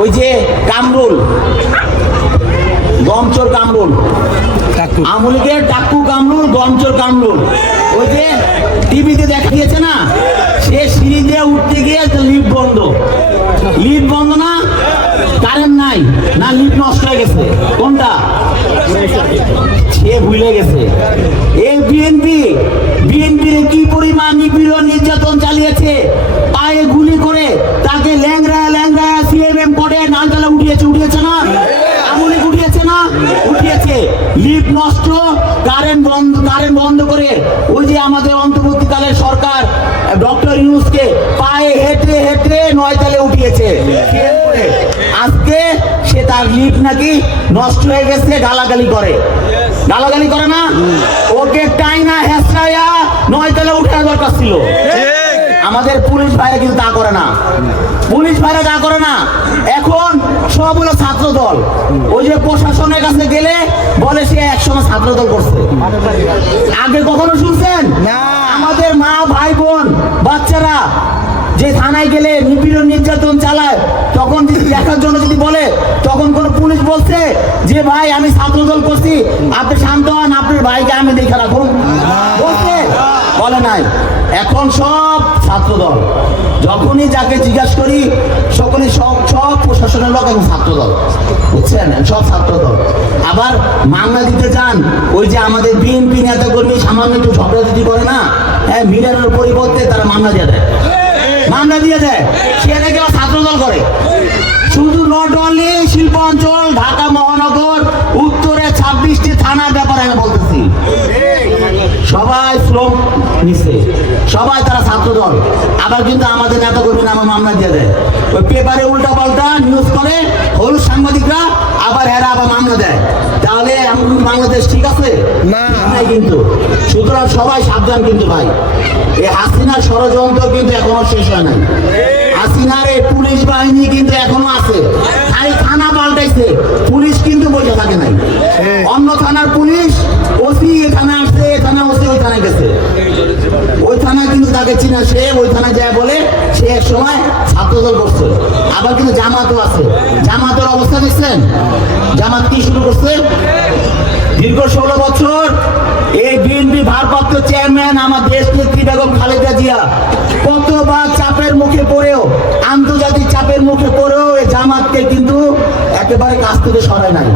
ওই যে কামরুল। গমচোর কামরুল। কাকু আমুলিকের ডাক্কু কামরুল গমচোর কামরুল। ওই যে টিভিতে দেখা গিয়েছে না? সে সিঁড়ি দিয়ে উঠতে গিয়ে লিফট বন্ধ। লিফট বন্ধ না? কারেন্ট নাই। না লিফট নষ্ট হয়ে গেছে। কোনটা? সে ভুলে গেছে। এই বিএনপি বিএনপির কি পরিমাণ নিপীড়ন নির্যাতন চালিয়েছে? লিফট নষ্ট কারেন্ট বন্ধ কারেন্ট বন্ধ করে ওই যে আমাদের অন্তর্বর্তীকালের সরকার ডক্টর ইউনুসকে পায়ে হেঁটে হেঁটে নয়তালে উঠিয়েছে। আজকে সে তার লিফট নাকি নষ্ট হয়ে গেছে গালাগালি করে। গালাগালি করে না? ওকে টাইনা হেসরাইয়া নয়তালে উঠানো দরকার ছিল। আমাদের পুলিশ ভাইরা কিন্তু তা করে না। পুলিশ ভাইরা তা করে না। এখন সব হলো ছাত্র দল ওই যে প্রশাসনের কাছে গেলে বলে সে একসময় ছাত্র দল করছে। আগে কখনো শুনছেন। আমাদের মা ভাই বোন বাচ্চারা যে থানায় গেলে নিপীড়ন নির্যাতন চালায় তখন যদি দেখার জন্য যদি বলে তখন কোন পুলিশ বলছে যে ভাই আমি ছাত্র দল করছি আপনি শান্ত হন আপনার ভাইকে আমি দেখে রাখুন বলছে? বলে নাই। এখন সব ছাত্র দল যখনই যাকে জিজ্ঞাসা করি সকলে সব সব বুঝছেন সব ছাত্র দল আবার মামলা দিতে চান ওই যে আমাদের বিএনপি নেতা কর্মী সামান্য একটু ঝগড়া যদি করে না হ্যাঁ মিলানোর পরিবর্তে তারা মামলা দিয়ে দেয়। মামলা দিয়ে দেয়। সে আবার ছাত্র দল করে। শুধু নট অনলি শিল্পাঞ্চল ঢাকা মহানগর, উত্তরে ছাব্বিশটি থানার ব্যাপারে আমি বলতেছি। সবাই শ্রম নিচ্ছে। সবাই তারা ছাত্র দল আবার কিন্তু আমাদের নেতা কর্মী নামে মামলা দিয়ে দেয়। ওই পেপারে উল্টা পাল্টা নিউজ করে, হলুদ সাংবাদিকরা এরা দেয়। তাহলে এমন বাংলাদেশ ঠিক আছে? না। কিন্তু। সুতরাং সবাই সাবধান কিন্তু ভাই। এই হাসিনার ষড়যন্ত্র কিন্তু এখনও শেষ হয় নাই। হাসিনার এই পুলিশ বাহিনী কিন্তু এখনও আছে। থানা পাল্টাইছে। পুলিশ কিন্তু বসে থাকে নাই। অন্য থানার পুলিশ ওসি এ থানা আসছে থানা ওসি ওই থানায় গেছে। ওই থানায় কিন্তু তাকে চিনা সে ওই থানায় যায় বলে এক সময় ছাত্রদল করছে আবার কিন্তু জামাতও আছে। জামাতের অবস্থা দেখছেন? জামাত কি শুরু করছে? দীর্ঘ ষোলো বছর এই বিএনপি ভারপ্রাপ্ত চেয়ারম্যান আমার দেশ নেত্রী বেগম খালেদা জিয়া কতবার চাপের মুখে পড়েও, আন্তর্জাতিক চাপের মুখে পড়েও এই জামাতকে কিন্তু একেবারে কাছ থেকে সরায় নাই।